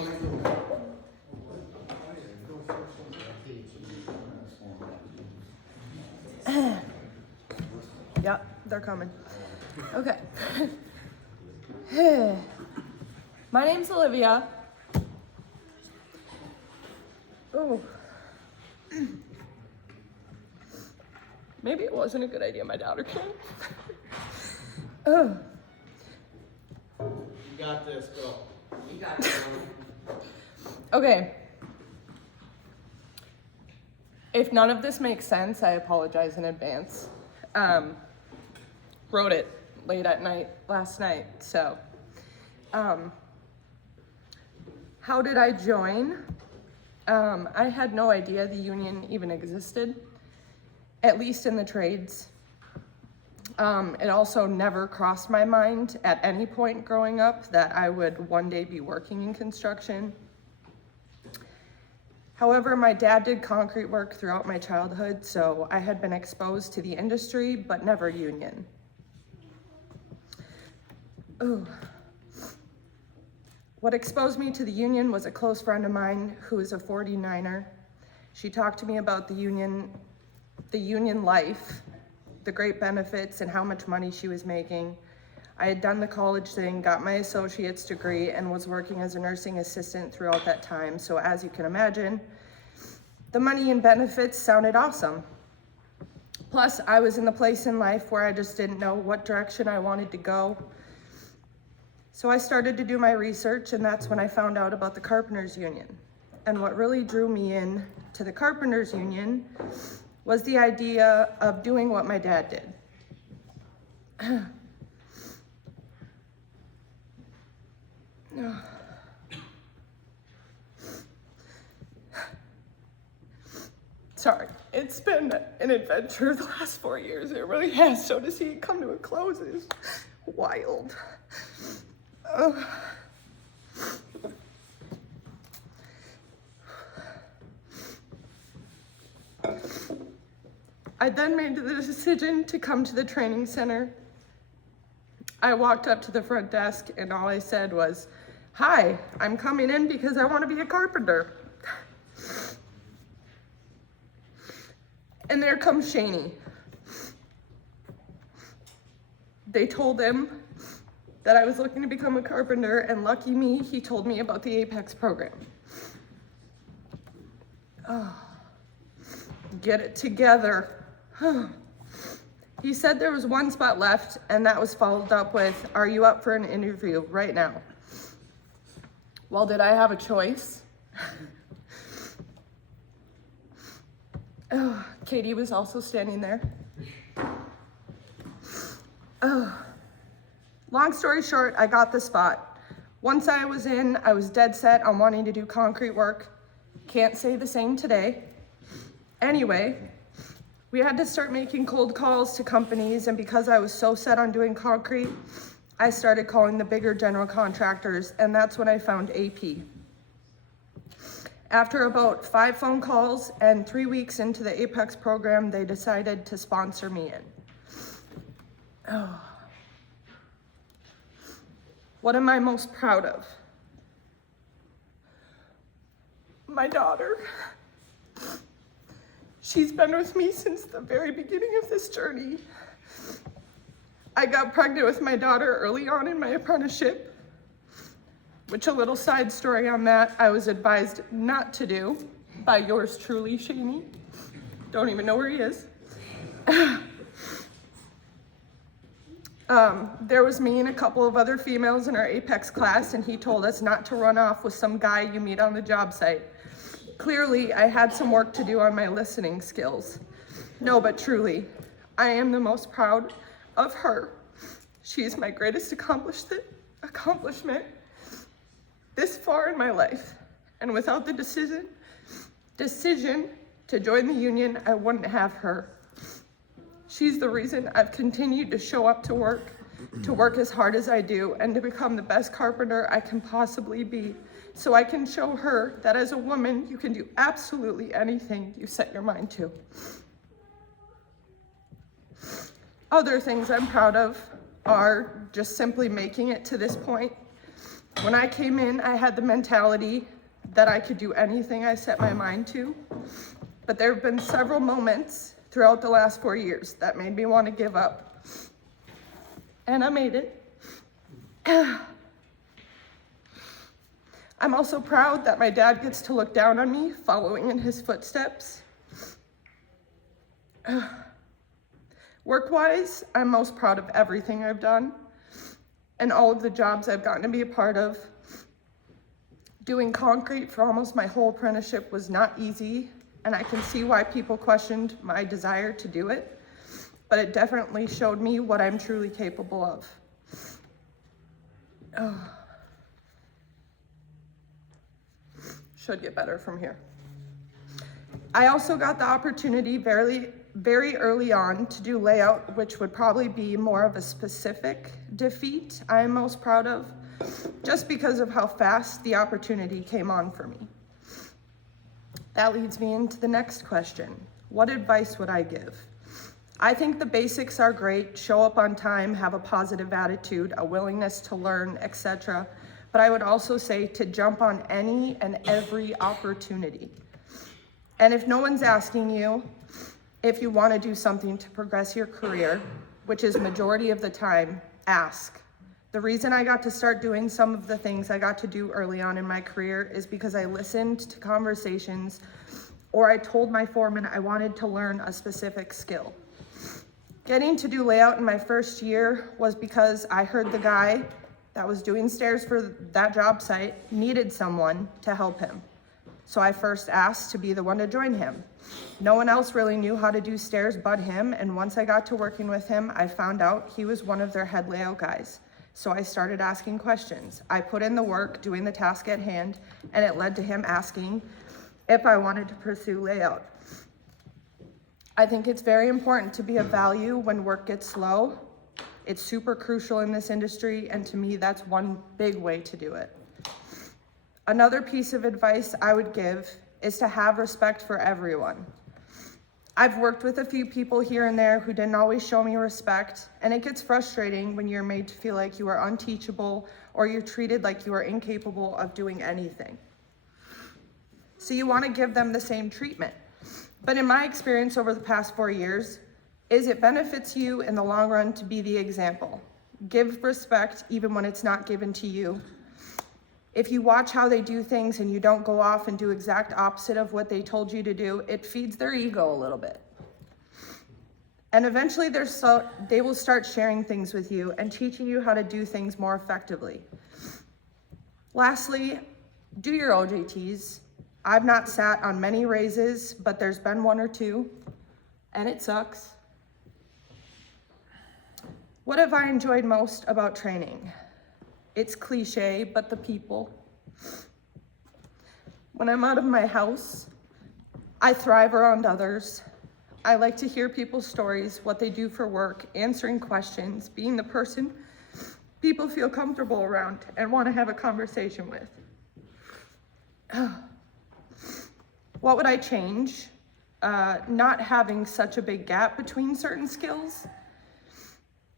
Yep, they're coming. Okay. My name's Olivia. Oh. Maybe it wasn't a good idea my daughter came. Oh. You got this, girl. You got it. Okay. If none of this makes sense, I apologize in advance. Wrote it late at night last night, so. How did I join? I had no idea the union even existed, at least in the trades. It also never crossed my mind at any point growing up that I would one day be working in construction. However, my dad did concrete work throughout my childhood, so I had been exposed to the industry, but never union. Ooh. What exposed me to the union was a close friend of mine who is a 49er. She talked to me about the union life, the great benefits, and how much money she was making. I had done the college thing, got my associate's degree, and was working as a nursing assistant throughout that time. So as you can imagine, the money and benefits sounded awesome. Plus, I was in the place in life where I just didn't know what direction I wanted to go. So I started to do my research, and that's when I found out about the Carpenters Union. And what really drew me in to the Carpenters Union was the idea of doing what my dad did. Sorry, it's been an adventure the last 4 years. It really has. So to see it come to a close is wild. I then made the decision to come to the training center. I walked up to the front desk and all I said was, "Hi, I'm coming in because I want to be a carpenter." And there comes Shaney. They told him that I was looking to become a carpenter, and lucky me, he told me about the Apex program. Oh, get it together. He said there was one spot left, and that was followed up with, "Are you up for an interview right now?" Well, did I have a choice? Oh, Katie was also standing there. Oh. Long story short, I got the spot. Once I was in, I was dead set on wanting to do concrete work. Can't say the same today. Anyway, we had to start making cold calls to companies, and because I was so set on doing concrete, I started calling the bigger general contractors, and that's when I found AP. After about 5 phone calls and 3 weeks into the Apex program, they decided to sponsor me in. Oh. What am I most proud of? My daughter. She's been with me since the very beginning of this journey. I got pregnant with my daughter early on in my apprenticeship, which, a little side story on that, I was advised not to do by yours truly, Shaney. Don't even know where he is. There was me and a couple of other females in our Apex class, and he told us not to run off with some guy you meet on the job site. Clearly, I had some work to do on my listening skills. No, but truly, I am the most proud of her. She is my greatest accomplishment. this far in my life, and without the decision to join the union, I wouldn't have her. She's the reason I've continued to show up to work as hard as I do, and to become the best carpenter I can possibly be, so I can show her that as a woman, you can do absolutely anything you set your mind to. Other things I'm proud of are just simply making it to this point. When I came in, I had the mentality that I could do anything I set my mind to, but there have been several moments throughout the last 4 years that made me want to give up. And I made it. I'm also proud that my dad gets to look down on me, following in his footsteps. Work-wise, I'm most proud of everything I've done and all of the jobs I've gotten to be a part of. Doing concrete for almost my whole apprenticeship was not easy, and I can see why people questioned my desire to do it, but it definitely showed me what I'm truly capable of. Oh. Should get better from here. I also got the opportunity very early on to do layout, which would probably be more of a specific defeat I am most proud of, just because of how fast the opportunity came on for me. That leads me into the next question. What advice would I give? I think the basics are great: show up on time, have a positive attitude, a willingness to learn, etc. But I would also say to jump on any and every opportunity. And if no one's asking you if you want to do something to progress your career, which is majority of the time, ask. The reason I got to start doing some of the things I got to do early on in my career is because I listened to conversations, or I told my foreman I wanted to learn a specific skill. Getting to do layout in my first year was because I heard the guy that was doing stairs for that job site needed someone to help him. So I first asked to be the one to join him. No one else really knew how to do stairs but him, and once I got to working with him, I found out he was one of their head layout guys. So I started asking questions. I put in the work, doing the task at hand, and it led to him asking if I wanted to pursue layout. I think it's very important to be of value when work gets slow. It's super crucial in this industry, and to me, that's one big way to do it. Another piece of advice I would give is to have respect for everyone. I've worked with a few people here and there who didn't always show me respect, and it gets frustrating when you're made to feel like you are unteachable or you're treated like you are incapable of doing anything. So you want to give them the same treatment. But in my experience over the past 4 years, it benefits you in the long run to be the example. Give respect even when it's not given to you. If you watch how they do things and you don't go off and do exact opposite of what they told you to do, it feeds their ego a little bit. And eventually they will start sharing things with you and teaching you how to do things more effectively. Lastly, do your OJTs. I've not sat on many raises, but there's been 1 or 2, and it sucks. What have I enjoyed most about training? It's cliche, but the people. When I'm out of my house, I thrive around others. I like to hear people's stories, what they do for work, answering questions, being the person people feel comfortable around and want to have a conversation with. What would I change? Not having such a big gap between certain skills.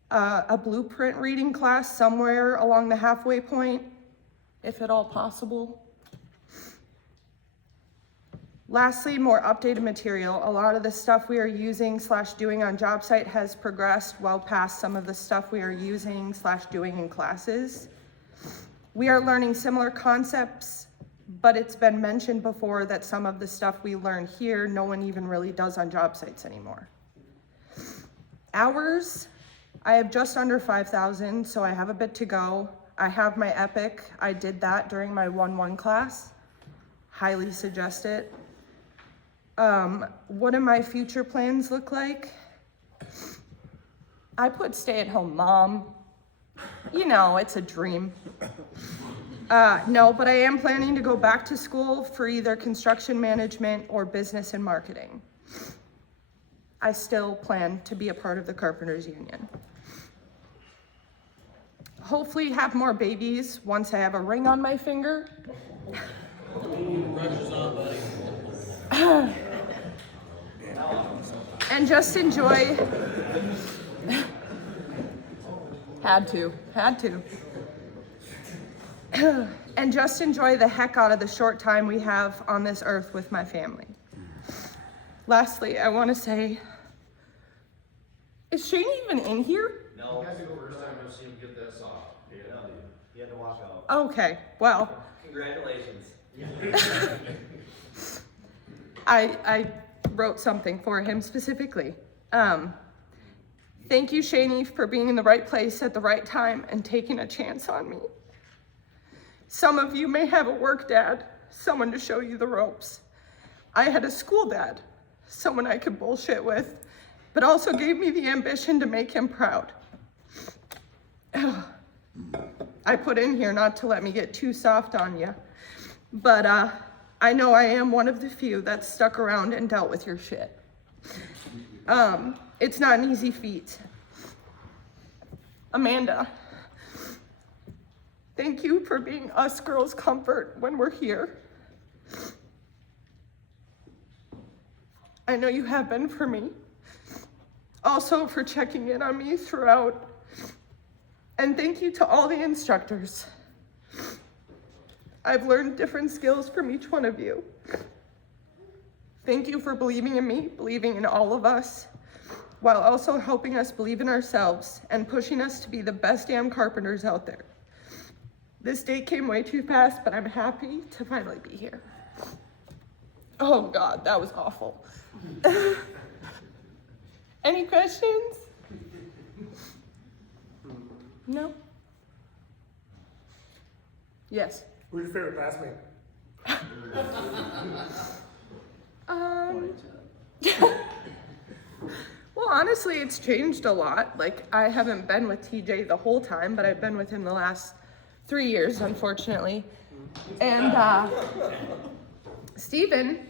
A blueprint reading class somewhere along the halfway point, if at all possible. Lastly, more updated material. A lot of the stuff we are using / doing on job site has progressed well past some of the stuff we are using / doing in classes. We are learning similar concepts, but it's been mentioned before that some of the stuff we learn here, no one even really does on job sites anymore. Hours. I have just under 5,000, so I have a bit to go. I have my Epic. I did that during my 1-1 class. Highly suggest it. What do my future plans look like? I put stay-at-home mom. You know, it's a dream. No, but I am planning to go back to school for either construction management or business and marketing. I still plan to be a part of the Carpenters Union. Hopefully have more babies once I have a ring on my finger. And just enjoy. Had to. And just enjoy the heck out of the short time we have on this earth with my family. Lastly, I want to say, is Shane even in here? No. You guys go first time I've seen him get that soft. Yeah, dude. He had to walk out. Okay, well. Congratulations. I wrote something for him specifically. Thank you, Shani, for being in the right place at the right time and taking a chance on me. Some of you may have a work dad, someone to show you the ropes. I had a school dad, someone I could bullshit with, but also gave me the ambition to make him proud. I put in here not to let me get too soft on you, but I know I am one of the few that stuck around and dealt with your shit. It's not an easy feat. Amanda, thank you for being us girls' comfort when we're here. I know you have been for me. Also for checking in on me throughout. And thank you to all the instructors. I've learned different skills from each one of you. Thank you for believing in me, believing in all of us, while also helping us believe in ourselves and pushing us to be the best damn carpenters out there. This day came way too fast, but I'm happy to finally be here. Oh God, that was awful. Any questions? No? Yes. Who's your favorite classmate? Well, honestly, it's changed a lot. Like, I haven't been with TJ the whole time, but I've been with him the last 3 years, unfortunately. And Steven,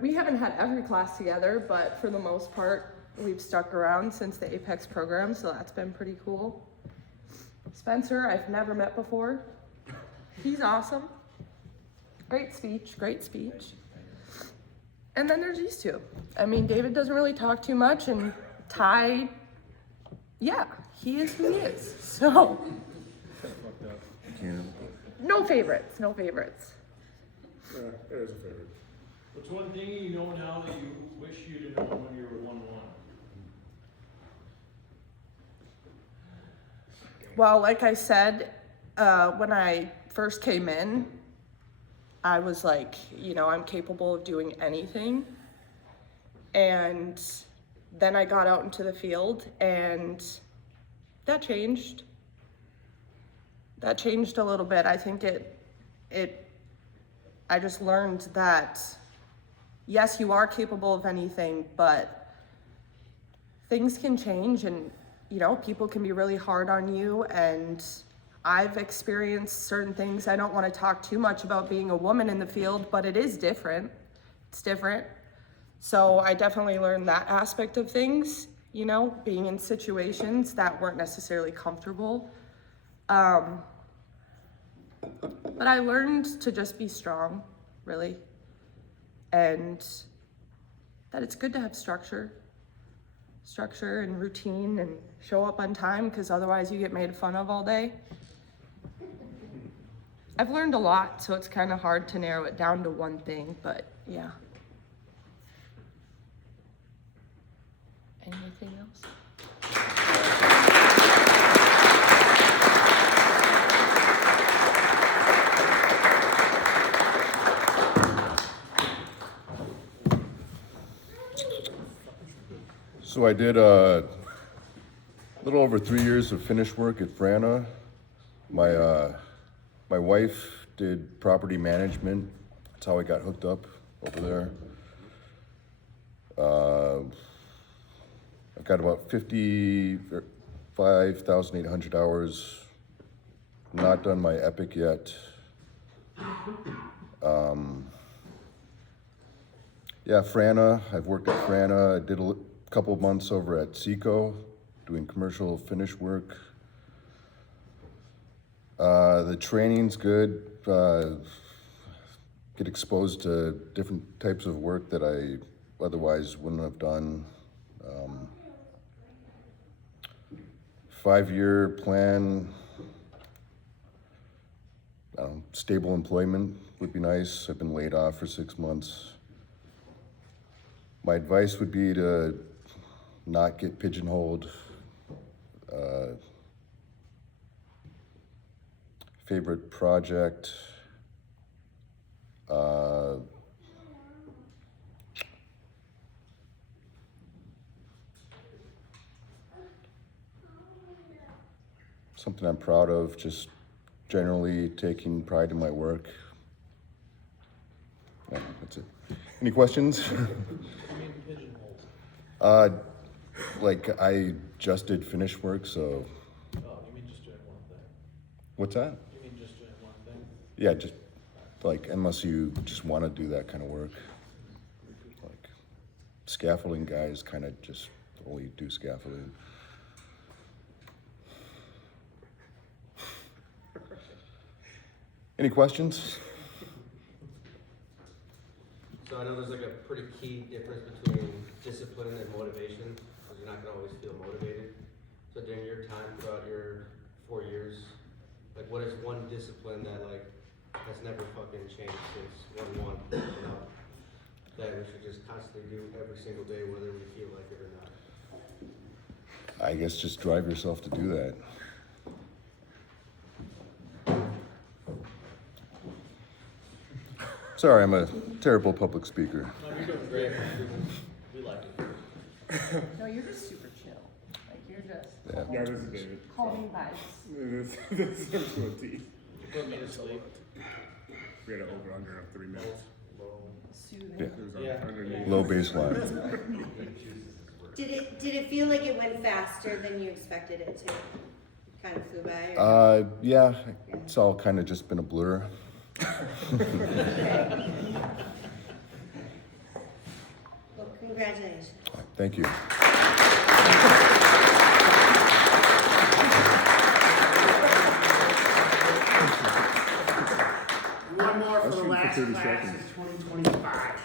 we haven't had every class together, but for the most part, we've stuck around since the Apex program, so that's been pretty cool. Spencer, I've never met before. He's awesome. Great speech. And then there's these two. I mean, David doesn't really talk too much, and Ty, yeah, he is who he is. So, no favorites. Yeah, there's a favorite. What's one thing you know now that you wish you'd have known when you were 1-1? Well, like I said, when I first came in, I was like, you know, I'm capable of doing anything. And then I got out into the field and that changed. That changed a little bit. I think I just learned that, yes, you are capable of anything, but things can change and, you know, people can be really hard on you, and I've experienced certain things. I don't want to talk too much about being a woman in the field, but it is different. It's different. So I definitely learned that aspect of things, you know, being in situations that weren't necessarily comfortable. But I learned to just be strong, really, and that it's good to have structure and routine and show up on time, because otherwise you get made fun of all day. I've learned a lot, so it's kind of hard to narrow it down to one thing, but yeah. Anything else? So I did a little over 3 years of finished work at Frana. My wife did property management. That's how I got hooked up over there. I've got about 55,800 hours not done my Epic yet. Yeah, Frana, I've worked at Frana. I did a couple months over at Seco doing commercial finish work. The training's good. Get exposed to different types of work that I otherwise wouldn't have done. 5-year plan. Stable employment would be nice. I've been laid off for 6 months. My advice would be to not get pigeonholed. Favorite project. Something I'm proud of, just generally taking pride in my work. Yeah, that's it. Any questions? Like I just did finish work, so. Oh, you mean just doing one thing? What's that? You mean just doing one thing? Yeah, just like unless you just want to do that kind of work. Like scaffolding guys kind of just only do scaffolding. Any questions? So I know there's like a pretty key difference between discipline and motivation, because you're not gonna always feel motivated. So during your time throughout your 4 years, like what is one discipline that like has never fucking changed since 1-1, you know, that we should just constantly do every single day, whether we feel like it or not? I guess just drive yourself to do that. Sorry, I'm a terrible public speaker. No, you're doing great. We like it. No, you're just super chill. Like you're just Yeah. Yeah, this is David. calming vibes. This is to a T. Put me to sleep. We had an over under of 3 minutes. Soothing. Yeah. It was Yeah. underneath. Low baseline. Did it feel like it went faster than you expected it to? Kind of flew by? Or Yeah, it's all kind of just been a blur. Well, congratulations. Thank you. One more for the last class of 2025.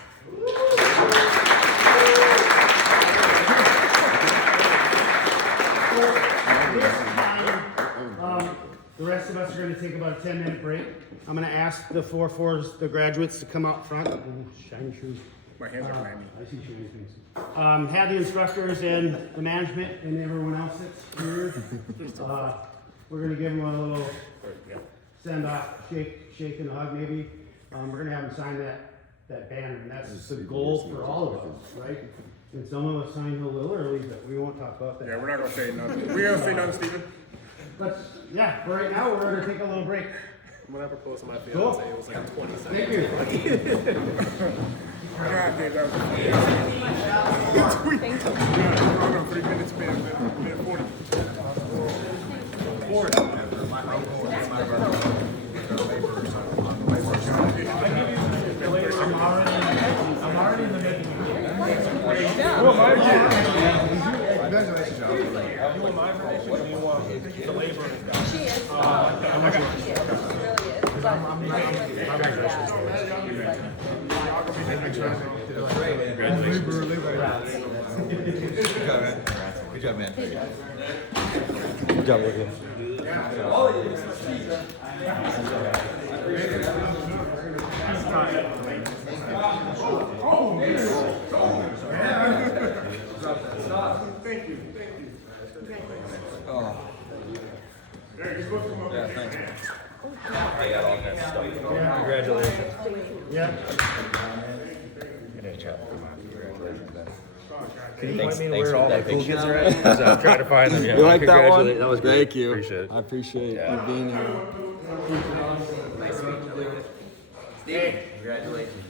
The rest of us are going to take about a 10-minute break. I'm going to ask the 4-4s, the graduates, to come out front. Shiny shoes. My hands are clammy. I see shiny things. Have the instructors and the management and everyone else that's here. We're going to give them a little send off, shake and hug maybe. We're going to have them sign that banner, and that's the goal for all of us, right? And some of us signed a little early, but we won't talk about that. Yeah, we're not gonna say nothing. We're gonna say nothing, Steven. But yeah, for right now, we're gonna take a little break. When I proposed to my Cool. fiance, it was like 20 seconds. Thank you. God, Dave, that was Thank you. 3 minutes, man. Minute 40. I'm already in the making. She is. She really is. But Good job, man. Good job, William. Thank you. Oh. Yeah, you're supposed to come up. Yeah, thanks, man. I got all that stuff. Congratulations. Yeah. Good job. Can you Thanks- point me thanks where for all the that cool picture. kids are at? 'Cause I'm trying to find them. You like that one? That was great. Thank you. Appreciate it. I appreciate you being here. Nice meeting you. Steve, congratulations.